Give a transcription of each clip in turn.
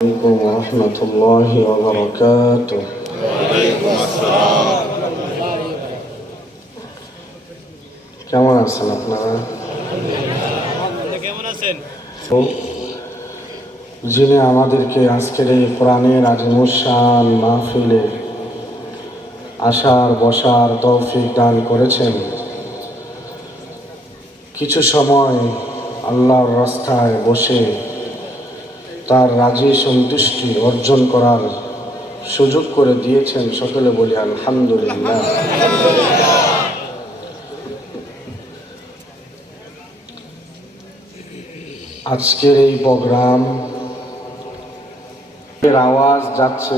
عليكم ورحمة الله وبركاته কেমন আছেন আপনারা কেমন আছেন তো যিনি আমাদেরকে আজকের এই কোরআনের আজিমুসান মাহফিলে আসার বসার তৌফিক দান করেছেন কিছু সময় আল্লাহর রাস্তায় বসে তার রাজি সন্তুষ্টি অর্জন করার সুযোগ করে দিয়েছেন সকলে বলি আলহামদুলিল্লাহ। আজকের এই প্রোগ্রাম এর আওয়াজ যাচ্ছে।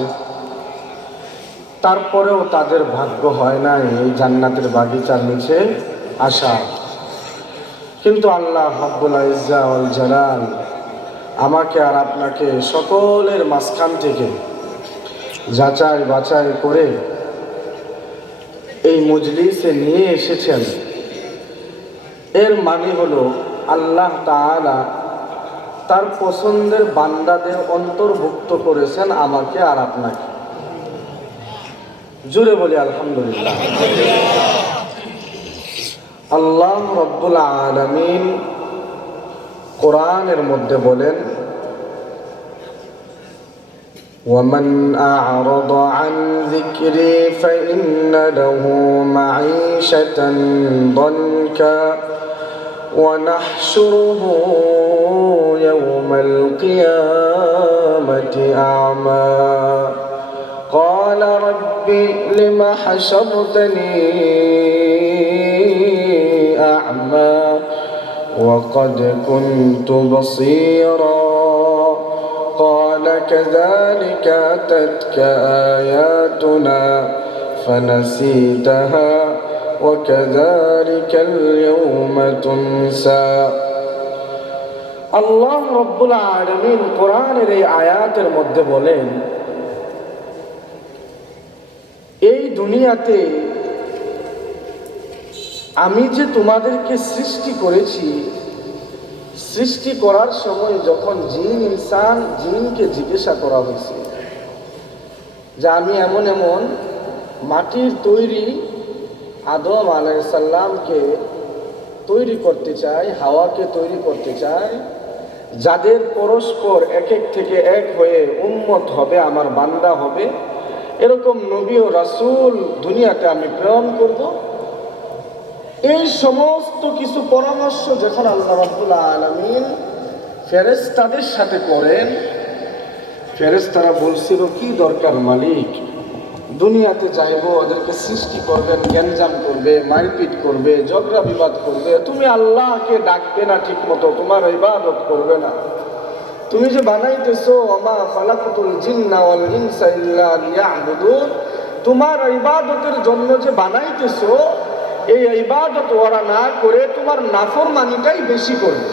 তারপরেও তাদের ভাগ্য হয় না এই জান্নাতের বাগিচার নিচে আসা। কিন্তু আল্লাহ হাব্বুল ইজ্জা ওয়াল জালাল আমাকে আর আপনাকে সকলের মাঝখান থেকে যাচাই বাছাই করে এই মজলিসে নিয়ে এসেছেন। এর মানে হলো আল্লাহ তাআলা তার পছন্দের বান্দাদের অন্তর্ভুক্ত করেছেন আমাকে আর আপনাকে। জুড়ে বলি, আলহামদুলিল্লাহ। আল্লাহ রব্বুল আলামিন কোরআনের মধ্যে বলেন ومن أعرض عن ذكري فإن له معيشة ضنكا ونحشره يوم القيامة أعمى قال رب لم حشرتني وقد كنت بصيرا قال كذلك أتتك آياتنا فنسيتها وكذلك اليوم تنسى আল্লাহ রব্বুল আলমিন কোরআনের এই আয়াতের মধ্যে বলেন এই দুনিয়াতে আমি যে তোমাদেরকে সৃষ্টি করেছি, সৃষ্টি করার সময় যখন জিন, ইনসান জিনকে জিজ্ঞাসা করা হয়েছে যে আমি এমন এমন মাটির তৈরি আদম আলাইসাল্লামকে তৈরি করতে চাই, হাওয়াকে তৈরি করতে চাই, যাদের পরস্পর এক এক থেকে এক হয়ে উন্মত হবে, আমার বান্দা হবে, এরকম নবী ও রাসুল দুনিয়াতে আমি প্রেরণ করব। এই সমস্ত কিছু পরামর্শ যখন আল্লাহ রাব্বুল আলামিন ফেরেশতাদের সাথে করেন, ফেরেশতারা বলছিল, কি দরকার মালিক? দুনিয়াতে যাইবো, ওদেরকে সৃষ্টি করবেন জ্ঞানজাম করবে, মারপিট করবে, ঝগড়া বিবাদ করবে, তুমি আল্লাহকে ডাকবে না ঠিক মতো তোমার ইবাদত করবে না। তুমি যে বানাইতেছো আমা ফালাকুতুল জিন্না ওয়াল ইনসা তোমার ইবাদতের জন্য যে বানাইতেছো এই ইবাদত ওরা না করে তোমার নাফরমানিটাই বেশি করবে।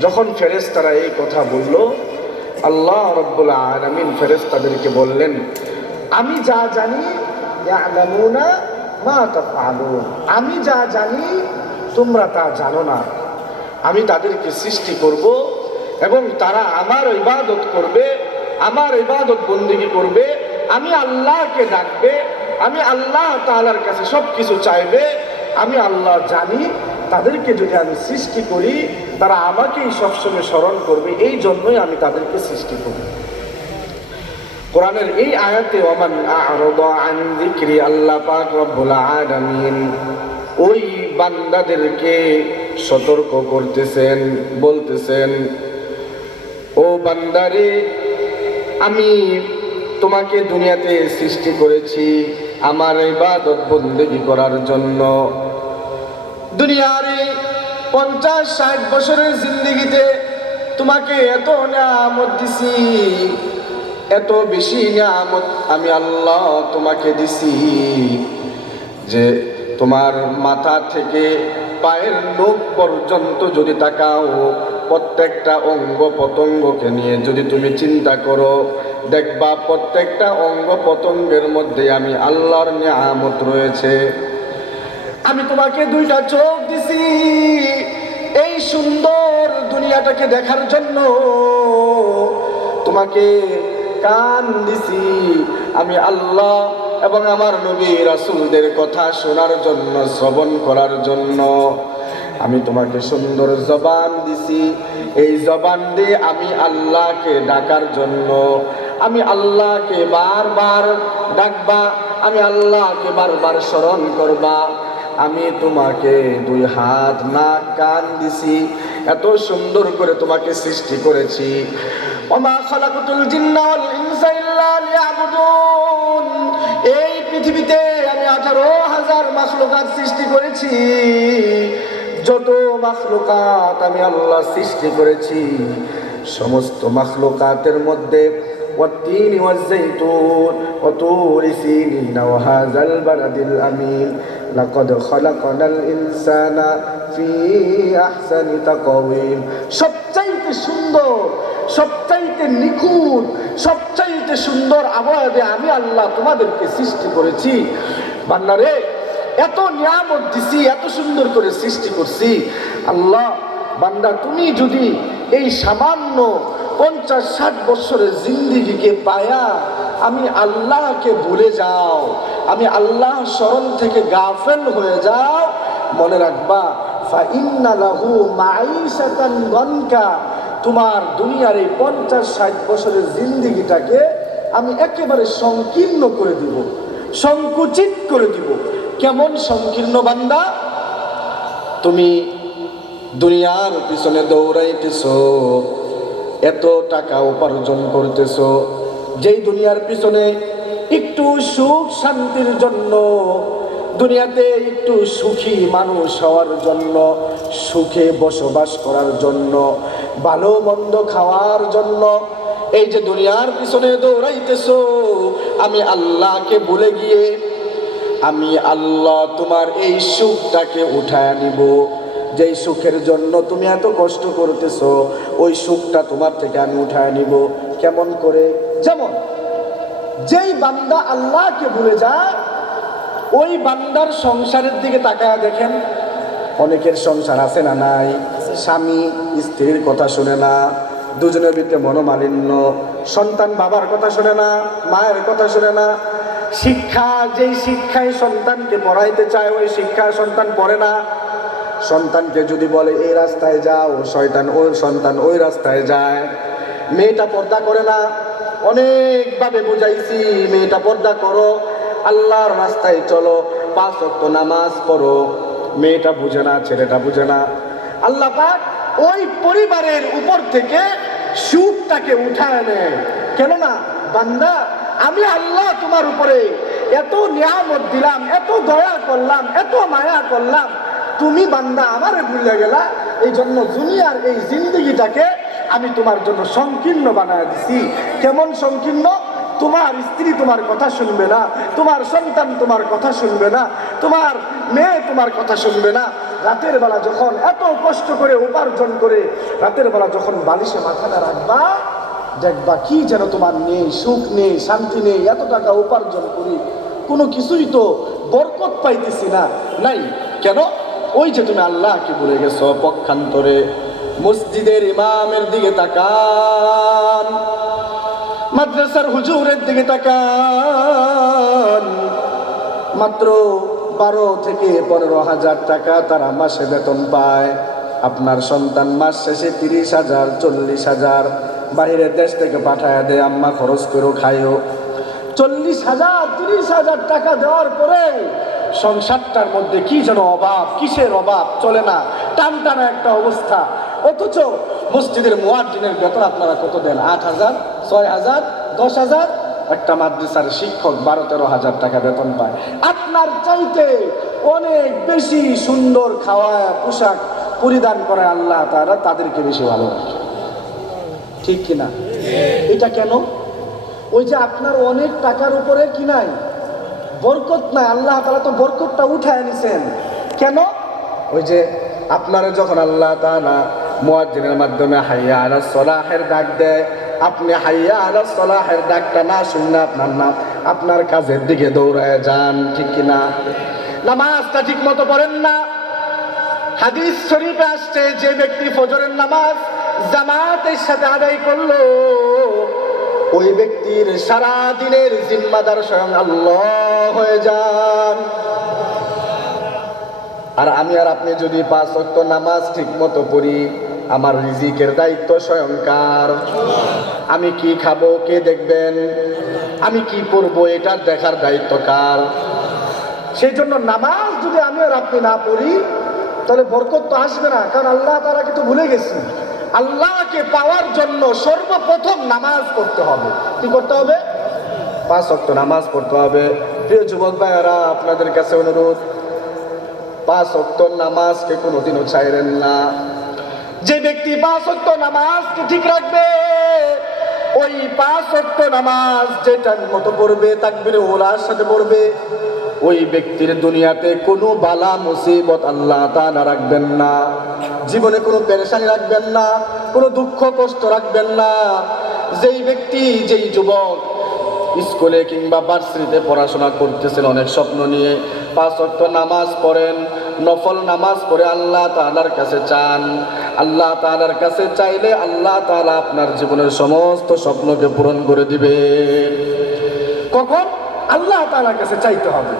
যখন ফেরেশতারা এই কথা বলল, আল্লাহ রব্বুল আলামিন ফেরেশতাদেরকে বললেন, আমি যা জানি মা আমি যা জানি, তোমরা তা জানো না। আমি তাদেরকে সৃষ্টি করব এবং তারা আমার ইবাদত করবে, আমার ইবাদত বন্দিগি করবে। আমি আল্লাহকে ডাকবে আমি আল্লাহ তাআলার কাছে সব কিছু চাইবে, আমি আল্লাহ জানি, তাদেরকে যদি আমি সৃষ্টি করি, তারা আমাকেই সবসময় স্মরণ করবে, এই জন্যই আমি তাদেরকে সৃষ্টি করি। কোরআনের এই আয়াতে, ওমান আল্লাহ পাক ওই বান্দাদেরকে সতর্ক করতেছেন, বলতেছেন, ও বান্দারে, আমি তোমাকে দুনিয়াতে সৃষ্টি করেছি আমার ইবাদত বন্দেগী করার জন্য। দুনিয়ার পঞ্চাশ, ষাট বছরের জিন্দগিতে তোমাকে এত নিয়ামত দিছি, এত বেশি নিয়ামত আমি আল্লাহ তোমাকে দিছি যে তোমার মাথা থেকে পায়ের লোক পর্যন্ত যদি তাকাও, প্রত্যেকটা অঙ্গ পতঙ্গকে নিয়ে যদি তুমি চিন্তা করো, দেখবা প্রত্যেকটা অঙ্গ পতঙ্গের মধ্যে আমি আল্লাহর নিয়ামত রয়েছে। আমি তোমাকে দুইটা চোখ দিছি। এই সুন্দর দুনিয়াটাকে দেখার জন্য তোমাকে কান দিছি। আমি আল্লাহ এবং আমার নবী রাসূলদের কথা শোনার জন্য, শ্রবণ করার জন্য। আমি তোমাকে সুন্দর জবান দিছি। এই জবান দিয়ে আমি আল্লাহকে ডাকার জন্য। আমি আল্লাহকে বারবার ডাকবা, আমি আল্লাহকে বারবার স্মরণ করবা। আমি তোমাকে দুই হাত নাক কান দিছি। এত সুন্দর করে তোমাকে সৃষ্টি করেছি। ওমা খালাকুতুল জিন্না ওয়াল ইনসা ইল্লা লিয়াবুদুন। পৃথিবীতে আমি আঠারো হাজার মাখলুকাত সৃষ্টি করেছি যত মাখলুকাত আমি আল্লাহ সৃষ্টি করেছি সমস্ত মাখলুকাতের মধ্যে والتين والزيتون وطور سينين وهذا البلد الأمين لقد خلقنا الإنسان في أحسن تقويم সবচাইতে সুন্দর সবচাইতে নিখুঁত, সবচাইতে সুন্দর আবহাওয়া আমি আল্লাহ তোমাদেরকে সৃষ্টি করেছি। বান্নারে এত নিয়ামত দিছি, এত সুন্দর করে সৃষ্টি করছি। আল্লাহ, বান্দা, তুমি যদি এই সামান্য পঞ্চাশ, ষাট বছরের জিন্দিগিকে পায়া আমি আল্লাহকে ভুলে যাও, আমি আল্লাহ স্মরণ থেকে গাফেল হয়ে যাও, মনে রাখবা, ফাইন্না লাহু মাইশাতান গনকা তোমার দুনিয়ার এই পঞ্চাশ ষাট বছরের জিন্দিগিটাকে আমি একেবারে সংকীর্ণ করে দিব, সংকুচিত করে দিব। কেমন সংকীর্ণ বান্দা? তুমি দুনিয়ার পিছনে দৌড়াইতেছ, এত টাকা উপার্জন করতেছ, যেই দুনিয়ার পিছনে একটু সুখ শান্তির জন্য, দুনিয়াতে একটু সুখী মানুষ হওয়ার জন্য, সুখে বসবাস করার জন্য ভালো মন্দ খাওয়ার জন্য। এই যে দুনিয়ার পিছনে দৌড়াইতেছ, আমি আল্লাহকে ভুলে গিয়ে আমি আল্লাহ তোমার এই সুখটাকে উঠায় নিব। যেই সুখের জন্য তুমি এত কষ্ট করতেছ, ওই সুখটা তোমার থেকে আমি উঠায় নিব। কেমন করে? যেমন, যেই বান্দা আল্লাহকে ভুলে যায়, ওই বান্দার সংসারের দিকে তাকায় দেখেন, অনেকের সংসার আছে না নাই? স্বামী স্ত্রীর কথা শুনে না, দুজনের ভিতরে মনোমালিন্য, সন্তান বাবার কথা শুনে না, মায়ের কথা শুনে না। শিক্ষা, যেই শিক্ষায় সন্তানকে পড়াইতে চায়, ওই শিক্ষা সন্তান পড়ে না। সন্তানকে যদি বলে, এই রাস্তায় যাও, শয়তান ওই সন্তান ওই রাস্তায় যায়। মেয়েটা পর্দা করে না। অনেকভাবে বুঝাইছি, মেয়েটা পর্দা করো, আল্লাহর রাস্তায় চলো, পাঁচ অক্ত নামাজ পড়ো। মেয়েটা বুঝে না, ছেলেটা বুঝে না। আল্লাহ পাক ওই পরিবারের উপর থেকে সুখটাকে উঠায় নেয়। কেননা, বান্দা, আমি আল্লাহ তোমার উপরে এত নিয়ামত দিলাম, এত দয়া করলাম, এত মায়া করলাম, তুমি বান্দা আমারে ভুলে গেলা এই জন্য দুনিয়ার এই জিন্দগিটাকে আমি তোমার জন্য সংকীর্ণ বানায় দিছি। কেমন সংকীর্ণ? তোমার স্ত্রী তোমার কথা শুনবে না, তোমার সন্তান তোমার কথা শুনবে না, তোমার মেয়ে তোমার কথা শুনবে না রাতের বেলা যখন এত কষ্ট করে উপার্জন করে রাতের বেলা যখন বালিশে মাথাটা রাখবা, দেখবা কি যেন তোমার নেই, সুখ নেই, শান্তি নেই, এত টাকা উপার্জন করি। কোনো কিছুই তো বরকত পাইতেছি না। নাই। কেন? ওই যে তুমি আল্লাহকে বলে গেছো, পক্ষান্তরে মসজিদের ইমামের দিকে তাকান, মাদ্রাসার হুজুরের দিকে তাকান। মাত্র বারো থেকে পনেরো হাজার টাকা তারা মাসে বেতন পায়। আপনার সন্তান মাস শেষে তিরিশ হাজার, চল্লিশ হাজার। বাইরের দেশ থেকে পাঠায় দেয়, আম্মা খরচ করেও খাইও চল্লিশ হাজার, তিরিশ হাজার টাকা দেওয়ার পরে সংসারটার মধ্যে কি যেন অভাব, কিসের অভাব, চলে না। টান টানা একটা অবস্থা। অথচ মসজিদের মোয়ার দিনের বেতন আপনারা কত দেন? আট হাজার, ছয় হাজার, দশ হাজার? একটা মাদ্রাসার শিক্ষক বারো তেরো হাজার টাকা বেতন পায়। আপনার চাইতে অনেক বেশি সুন্দর খাওয়া, পোশাক পরিধান করে আল্লাহ তারা তাদেরকে বেশি ভালোবাসে। ঠিক কিনা এটা কেন? ওই যে আপনার অনেক টাকার উপরে কি নাই? বরকত নাই। আল্লাহ তালা তো বরকতটা উঠায় নিছেন। কেন? ওই যে আপনারা যখন আল্লাহ তালা মুয়াজ্জিনের মাধ্যমে হাইয়া আলা সলাহের ডাক দেয় আপনি হাইয়া আলা সলাহের ডাকটা না শুনলে আপনার নাম আপনার কাজের দিকে দৌড়ায় যান, ঠিক কিনা? নামাজটা ঠিক মতো পড়েন না। হাদিস শরীফে আসছে, যে ব্যক্তি ফজরের নামাজ জামাতের সাথে আদায় করল, ওই ব্যক্তির সারা দিনের জিম্মাদার স্বয়ং আল্লাহ হয়ে যান। আর আমি আর আপনি যদি পাঁচ ওয়াক্ত নামাজ ঠিক মতো পড়ি, আমার রিজিকের দায়িত্ব স্বয়ংকার। আমি কি খাব, কে দেখবেন? আমি কি করব এটার দেখার দায়িত্ব কার? সেই জন্য নামাজ যদি আমি আর আপনি না পড়ি, তাহলে বরকত তো আসবে না, কারণ আল্লাহ তারা কিন্তু ভুলে গেছি আল্লাহকে পাওয়ার জন্য সর্বপ্রথম নামাজ পড়তে হবে। কি করতে হবে? পাঁচ অক্ট নামাজ পড়তে হবে। প্রিয় যুবক ভাইয়ারা, আপনাদের কাছে অনুরোধ, পাঁচ অক্ট নামাজকে কোনোদিনও চাইলেন না। যে ব্যক্তি পাঁচ অক্ট নামাজকে ঠিক রাখবে ওই পাঁচ অক্ট নামাজ যেটার মতো পড়বে, তাকবিরে ওলার সাথে পড়বে, ওই ব্যক্তির দুনিয়াতে কোনো বালা, মুসিবত আল্লাহ তাআলা রাখবেন না। জীবনে কোনো পেরেশানি রাখবেন না, কোনো দুঃখ, কষ্ট রাখবেন না। যেই ব্যক্তি, যেই যুবক স্কুলে কিংবা ভার্সিটিতে পড়াশোনা করতেছেন, অনেক স্বপ্ন নিয়ে পাঁচ ওয়াক্ত নামাজ পড়েন, নফল নামাজ পড়ে আল্লাহ তাআলার কাছে চান। আল্লাহ তালার কাছে চাইলে আল্লাহ তাআলা আপনার জীবনের সমস্ত স্বপ্নকে পূরণ করে দিবেন কখন? আল্লাহ তাআলার কাছে চাইতে হবে।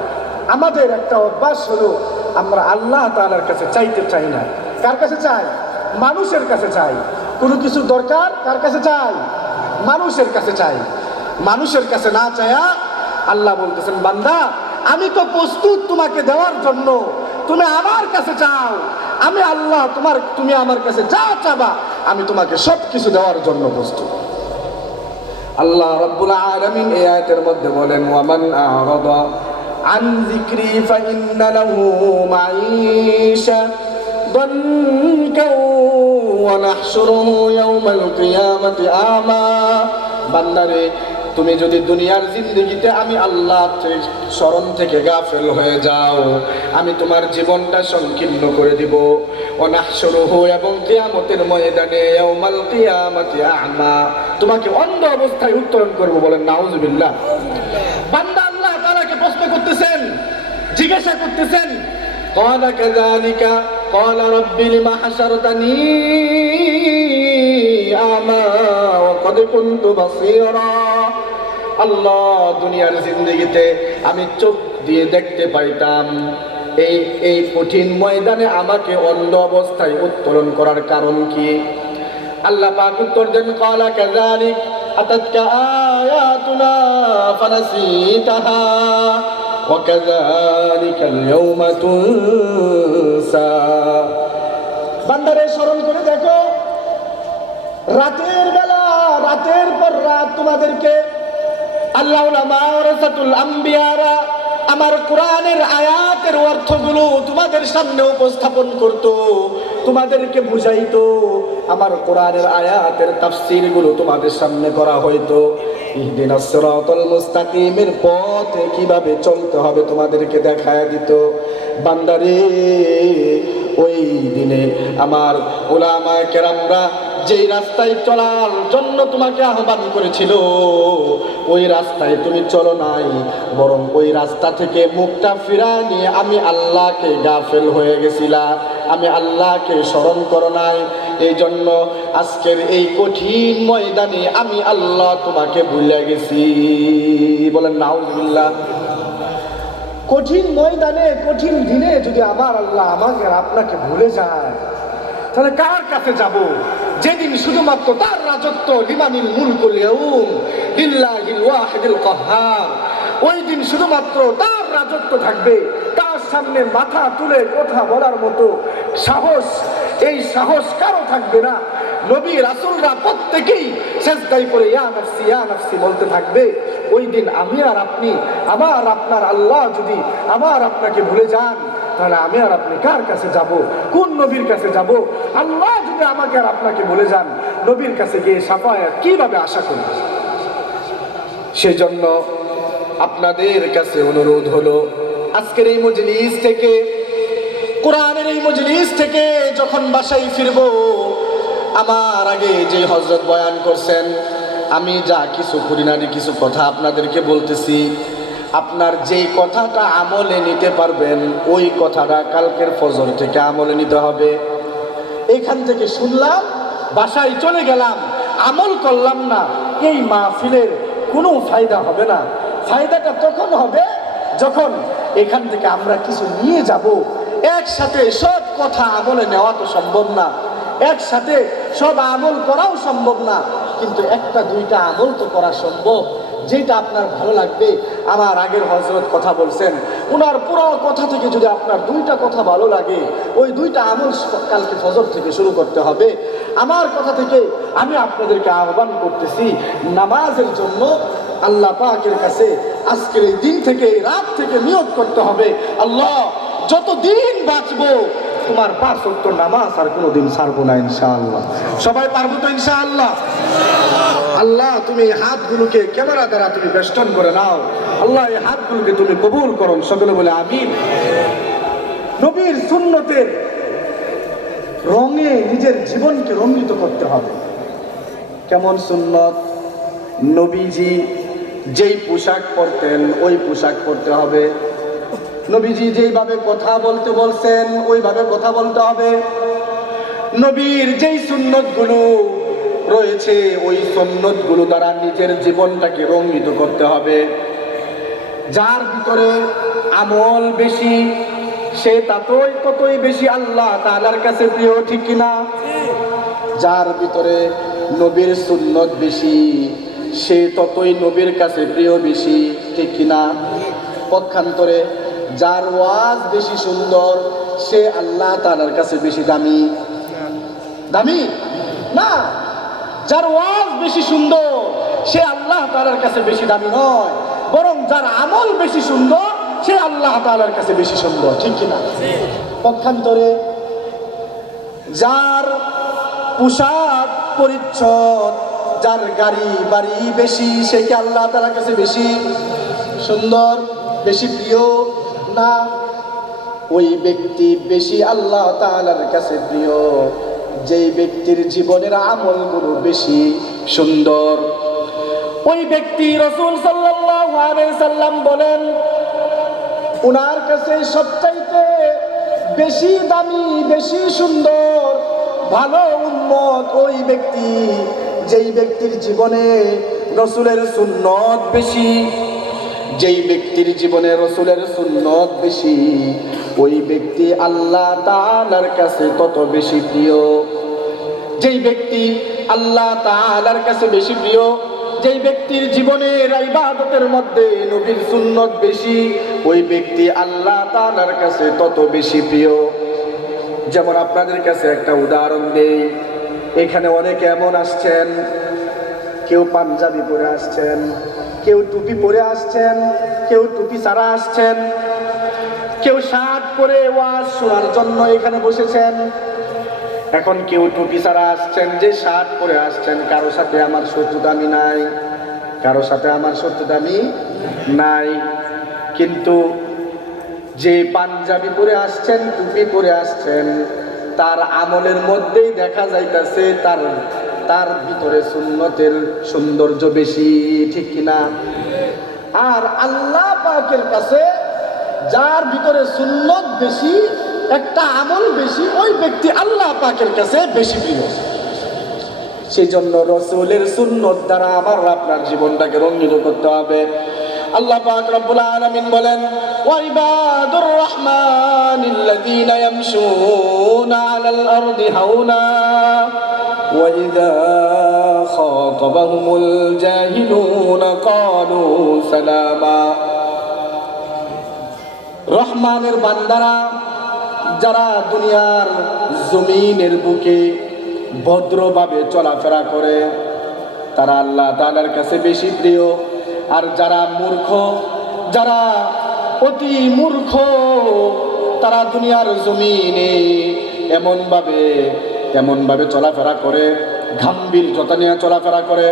আমাদের একটা অভ্যাস হলো, আমরা আল্লাহ তাআলার কাছে চাইতে চাই না। কার কাছে চাই? মানুষের কাছে চাই। কোনো কিছু দরকার? কার কাছে চাই? মানুষের কাছে চাই। মানুষের কাছে না চায়া আল্লাহ বলতেছেন, বান্দা, আমি তো প্রস্তুত তোমাকে দেওয়ার জন্য। তুমি আমার কাছে চাও। আমি আল্লাহ তোমার, তুমি আমার কাছে যা চাবা, আমি তোমাকে সব কিছু দেওয়ার জন্য প্রস্তুত। আল্লাহ রব্বুল আলামিন এই আয়াতের মধ্যে বলেন, ওয়ামান আরাদা আন যিকরি ফা ইন্না লাহু মাঈশা দনকা ওয়া নাহশুরুহু ইয়াওমাল কিয়ামাতি আমা বান্দারে তুমি যদি দুনিয়ার জিন্দগিতে আমি আল্লাহ থেকে- স্মরণ থেকে গাফেল হয়ে যাও আমি তোমার জীবনটা সংকীর্ণ করে দিব অনাহসরুহু এবং কিয়ামতের ময়দানে ইয়াউমাল কিয়ামাতি আ'মা তোমাকে অন্ধ অবস্থায় উত্তরণ করব বলেন নাউজুবিল্লাহ বান্দা আল্লাহ তাআলাকে প্রশ্ন করতেছেন জিজ্ঞাসা করতেছেন قال كذلك قال رب لما حشرتني أعمى وقد كنت بصيرا আল্লাহ দুনিয়ার জিন্দগিতে আমি চোখ দিয়ে দেখতে পাইতাম এই এই কঠিন ময়দানে আমাকে অন্ধ অবস্থায় উত্তোলন করার কারণ কি আল্লাহ পাক উত্তর দেন কালা কাযালিক আতাতকা আয়াতুনা ফানাসিতাহা وكذلك اليوم تنسى বান্দারে স্মরণ করে দেখো রাতের বেলা রাতের পর রাত তোমাদেরকে আল্লাহ আমার কোরআনের আয়াতের অর্থগুলো তোমাদের সামনে উপস্থাপন করত, তোমাদেরকে বুঝাইতো, আমার কোরআনের আয়াতের তাফসীরগুলো তোমাদের সামনে করা হইতো। মুস্তাকিমের পথে কীভাবে চলতে হবে তোমাদেরকে দেখায় দিত। বান্দারে, ওই দিনে আমার ওলামায় কেরামরা যেই রাস্তায় চলার জন্য তোমাকে আহ্বান করেছিল, ওই রাস্তায় তুমি চলো নাই, বরং ওই রাস্তা থেকে মুখটা ফিরা নিয়ে আমি আল্লাহকে গাফেল হয়ে গেছিলা। আমি আল্লাহকে স্মরণ করো নাই। এই জন্য আজকের এই কঠিন ময়দানে আমি আল্লাহ তোমাকে ভুলে গেছি। বলেন, নাউজুবিল্লাহ। কঠিন ময়দানে, কঠিন দিনে যদি আমার আল্লাহ আমাকে আপনাকে ভুলে যায়, তাহলে কার কাছে যাব? যেদিন শুধুমাত্র তার রাজত্ব লিমানিল মুলকুল ইয়াউম লিল্লাহিল ওয়াহিদুল কাহ্হার ওই দিন শুধুমাত্র তার রাজত্ব থাকবে, তার সামনে মাথা তুলে কথা বলার মতো সাহস, এই সাহস কারও থাকবে না। নবী, রাসূলরা প্রত্যেকেই সেজদাই করে ইয়া নাফসি ইয়া নাফসি বলতে থাকবে, ওই দিন আমি আর আপনি, আমার আপনার আল্লাহ যদি আমার আপনাকে ভুলে যান তাহলে আমি আর আপনি কার কাছে যাব? কোন নবীর কাছে যাব? আল্লাহ যদি আমাকে আর আপনাকে বলে যান, নবীর কাছে গিয়ে সাফায়াত কীভাবে আশা করব সেই জন্য আপনাদের কাছে অনুরোধ হলো, আজকের এই মজলিস থেকে, কোরআনের এই মজলিস থেকে যখন বাসায় ফিরব, আমার আগে যে হজরত বয়ান করছেন, আমি যা কিছু পরিণামী কিছু কথা আপনাদেরকে বলতেছি। আপনার যেই কথাটা আমলে নিতে পারবেন, ওই কথাটা কালকের ফজর থেকে আমলে নিতে হবে। এখান থেকে শুনলাম, বাসায় চলে গেলাম, আমল করলাম না, এই মাহফিলের কোনো ফায়দা হবে না। ফায়দাটা তখন হবে যখন এখান থেকে আমরা কিছু নিয়ে যাব। একসাথে সব কথা আমলে নেওয়া তো সম্ভব না। একসাথে সব আমল করাও সম্ভব না। কিন্তু একটা, দুইটা আমল তো করা সম্ভব। যেটা আপনার ভালো লাগবে, আমার আগের হজরত কথা বলছেন। ওনার পুরো কথা থেকে যদি আপনার দুইটা কথা ভালো লাগে, ওই দুইটা আমল কালকে ফজর থেকে শুরু করতে হবে। আমার কথা থেকে আমি আপনাদেরকে আহ্বান করতেছি, নামাজের জন্য আল্লাহ পাকের কাছে আজকের এই দিন থেকে, রাত থেকে নিয়োগ করতে হবে। আল্লাহ, যতদিন বাঁচবো তোমার পাঁচ উত্তর নামাজ আর কোনোদিন ছাড়বো না ইনশাআল্লাহ। সবাই পারব তো ইনশাআল্লাহ? আল্লাহ, তুমি এই হাতগুলোকে ক্যামেরা দ্বারা তুমি বেষ্টন করে নাও। আল্লাহ, এই হাতগুলোকে তুমি কবুল করো সকলে বলে আমিন। নবীর সুন্নতের রঙে নিজের জীবনকে রঙ্গিত করতে হবে। কেমন সুন্নত? নবীজি যেই পোশাক পরতেন, ওই পোশাক পরতে হবে। নবীজি যেইভাবে কথা বলতে বলছেন, ওইভাবে কথা বলতে হবে। নবীর যেই সুন্নতগুলো রয়েছে, ওই সুন্নতগুলো দ্বারা নিজের জীবনটাকে রঙ্গিত করতে হবে। যার ভিতরে আমল বেশি, সে ততই ততই বেশি আল্লাহ তাআলার কাছে প্রিয়, ঠিক কিনা যার ভিতরে নবীর সুন্নত বেশি, সে ততই নবীর কাছে প্রিয় বেশি, ঠিক কিনা পক্ষান্তরে যার ওয়াজ বেশি সুন্দর, সে আল্লাহ তালার কাছে বেশি দামি। দামি? না। যার ওয়াজ বেশি সুন্দর, সে আল্লাহ তাআলার কাছে বেশি দামি নয়। বরং যার আমল বেশি সুন্দর, সে আল্লাহ তালার কাছে বেশি সুন্দর। ঠিক কিনা পক্ষান্তরে যার পোশাক পরিচ্ছদ, যার গাড়ি বাড়ি বেশি, সে কি আল্লাহ তাআলার কাছে বেশি সুন্দর, বেশি প্রিয়? না। ওই ব্যক্তি বেশি আল্লাহ তাআলার কাছে প্রিয়। যেই ব্যক্তির জীবনের আমলগুলো বেশি সুন্দর। ওই ব্যক্তি রসুল সাল্লাম বলেন, উনার কাছে সবচাইতে বেশি দামি, বেশি সুন্দর, ভালো উন্মত ওই ব্যক্তি। যেই ব্যক্তির জীবনে রসুলের সুন্নত বেশি। যেই ব্যক্তির জীবনে রসুলের সুন্নত বেশি, ওই ব্যক্তি আল্লাহ তাআলার কাছে তত বেশি প্রিয়। যেই ব্যক্তি আল্লাহ তাআলার কাছে বেশি প্রিয়, যেই ব্যক্তির জীবনের ইবাদতের মধ্যে নবীর সুন্নত বেশি, ওই ব্যক্তি আল্লাহ তালার কাছে তত বেশি প্রিয়। যেমন আপনাদের কাছে একটা উদাহরণ দেই, এখানে অনেকে এমন আসছেন কেউ পাঞ্জাবি পরে আসছেন, কেউ টুপি পরে আসছেন, কেউ টুপি ছাড়া আসছেন, কেউ শার্ট পরে ওয়াজ শোনার জন্য এখানে বসেছেন। এখন কেউ টুপি ছাড়া আসছেন, যে শার্ট পরে আসছেন, কারও সাথে আমার শত্রুতামি নাই, কারও সাথে আমার শত্রুতামি নাই। কিন্তু যে পাঞ্জাবি পরে আসছেন, টুপি পরে আসছেন, তার আমলের মধ্যেই দেখা যাইতেছে তার তার ভিতরে সুন্নতের সৌন্দর্য বেশি, ঠিক কিনা? আর আল্লাহ পাকের কাছে যার ভিতরে সুন্নত বেশি, একটা আমল বেশি, ওই ব্যক্তি আল্লাহ পাকের কাছে বেশি প্রিয়। সেই জন্য রসুলের সুন্নত দ্বারা আমার আপনার জীবনটাকে রঙ্গিত করতে হবে। আল্লাহ পাক রব্বুল আলামিন বলেন ওয়াইবাদুর রহমানিল্লাযীনা ইয়ামশুনা আলাল আরদি হাওনা وإذا خاطبهم الجاهلون قالوا سلاما রহমানের বান্দারা যারা দুনিয়ার জমিনের বুকে ভদ্রভাবে চলাফেরা করে তারা আল্লাহ তাআলার কাছে বেশি প্রিয় আর যারা মূর্খ যারা অতি মূর্খ তারা দুনিয়ার জমিনে এমনভাবে এমনভাবে চলাফেরা করে ঘাম্বিল জতা নিয়ে চলাফেরা করে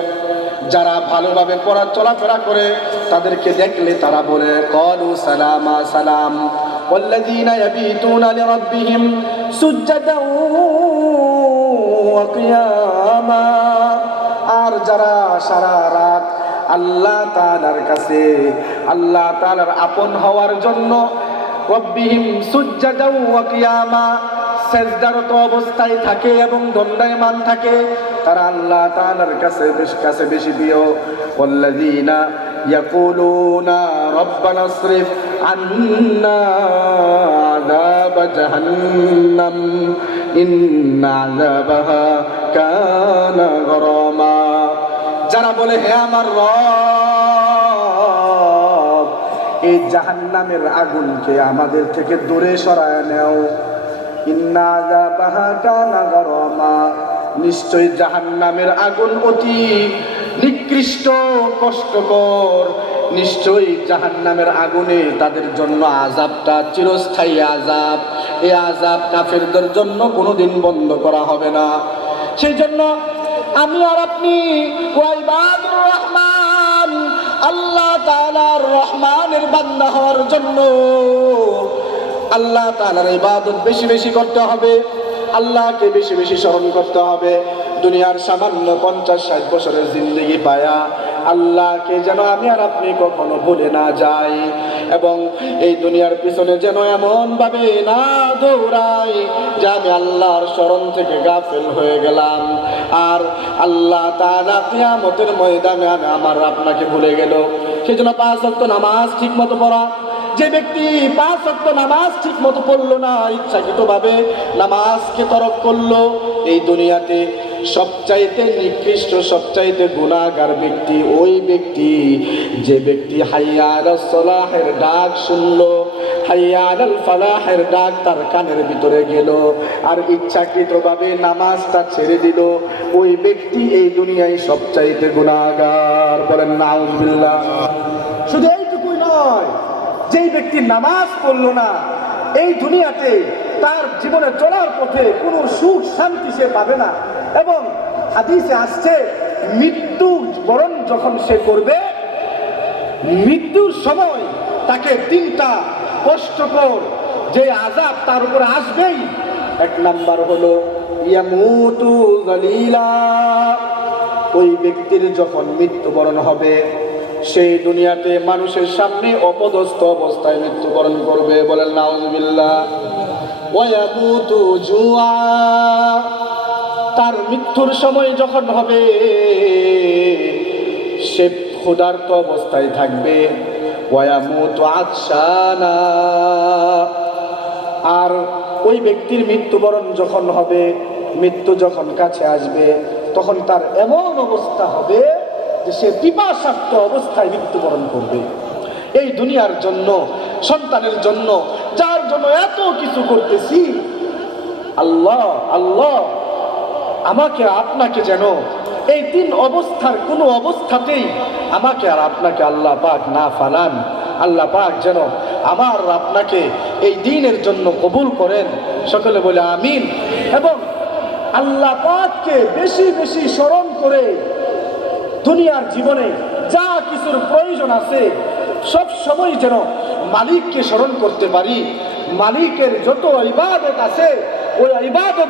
যারা ভালোভাবে পড়া চলাফেরা করে তাদেরকে দেখলে তারা বলে কলু সালামা সালাম والذين يبيتون لربهم سجدا وقياما আর যারা সারা রাত আল্লাহ তাআলার কাছে আল্লাহ তাআলার আপন হওয়ার জন্য রব্বিহিম সুজ্জাদাও ওয়া কিয়ামা সেজদারত অবস্থায় থাকে এবং দণ্ডায়মান থাকে, তারা আল্লাহ তালার কাছে বেশ কাছে বেশি দিও ওয়াল্লাযীনা আন্না জাহান্নাম, ইন্না যারা বলে, হে আমার রব, এই জাহান্নামের আগুনকে আমাদের থেকে দূরে সরায় নেও। নিশ্চয় জাহান্নামের আগুন অতি নিকৃষ্ট, কষ্টকর। নিশ্চয়ই জাহান্নামের আগুনে তাদের জন্য আজাবটা চিরস্থায়ী আজাব এই আজাব কাফেরদের জন্য কোনোদিন বন্ধ করা হবে না। সেই জন্য আমি আর আপনি রহমান, আল্লাহ তাআলার রহমানের বান্দা হওয়ার জন্য আল্লাহ তাআলার ইবাদত বেশি বেশি করতে হবে, আল্লাহকে বেশি বেশি স্মরণ করতে হবে। দুনিয়ার সামান্য পঞ্চাশ ষাট বছরের জিন্দগি পায়া আল্লাহকে যেন আমি আর আপনি কখনো ভুলে না যাই এবং এই দুনিয়ার পিছনে যেন এমন ভাবে না দৌড়াই যে আমি আল্লাহর স্মরণ থেকে গাফেল হয়ে গেলাম। আর আল্লাহ তাআলা কিয়ামতের ময়দানে আমি আমার আপনাকে ভুলে গেল। সেই জন্য পাঁচ ওয়াক্ত নামাজ ঠিক মতো পড়া যে ব্যক্তি পাঁচ ওয়াক্ত নামাজ ঠিক মতো পড়ল না ইচ্ছাকৃত ভাবে নামাজকে তরক করল, এই দুনিয়াতে সবচাইতে নিকৃষ্ট, সবচাইতে গুণাগার ব্যক্তি ওই ব্যক্তি। যে ব্যক্তি হাইয়ার সলাহের ডাক শুনলো, হাইয়ার ফালাহের ডাক তার কানের ভিতরে গেল আর ইচ্ছাকৃতভাবে নামাজটা ছেড়ে দিল। ওই ব্যক্তি এই দুনিয়ায় সবচাইতে গুণাগার বলেন, নাউজুবিল্লাহ। শুধু এইটুকুই নয় যেই ব্যক্তি নামাজ পড়ল না, এই দুনিয়াতে তার জীবনে চলার পথে কোনো সুখ শান্তি সে পাবে না। এবং হাদিসে আসছে, মৃত্যু বরণ যখন সে করবে, মৃত্যুর সময় তাকে তিনটা কষ্টকর যে আজাব তার উপরে আসবেই। এক নাম্বার হলো, ইয়ামুতু জালিলা ওই ব্যক্তির যখন মৃত্যুবরণ হবে সেই দুনিয়াতে মানুষের সামনে অপদস্থ অবস্থায় মৃত্যুবরণ করবে বলেন, নাউজুবিল্লাহ। ওয়ায়ামুতু জুয়া। তার মৃত্যুর সময় যখন হবে, সে ক্ষুধার্ত অবস্থায় থাকবে। আর ওই ব্যক্তির মৃত্যুবরণ যখন হবে, মৃত্যু যখন কাছে আসবে, তখন তার এমন অবস্থা হবে যে সে পিপাসাক্ত অবস্থায় মৃত্যুবরণ করবে। এই দুনিয়ার জন্য, সন্তানের জন্য, যার জন্য এত কিছু করতেছি, আল্লাহ আল্লাহ, আমাকে আপনাকে যেন এই তিন অবস্থার কোনো অবস্থাতেই আমাকে আর আপনাকে আল্লাহ পাক না ফালান। আল্লাহ পাক যেন আমার আপনাকে এই দিনের জন্য কবুল করেন। সকলে বলে আমিন। এবং আল্লাহ পাককে বেশি বেশি স্মরণ করে দুনিয়ার জীবনে যা কিছুর প্রয়োজন আছে, সব সময় যেন মালিককে স্মরণ করতে পারি। মালিকের যত ইবাদত আছে, ওই ইবাদত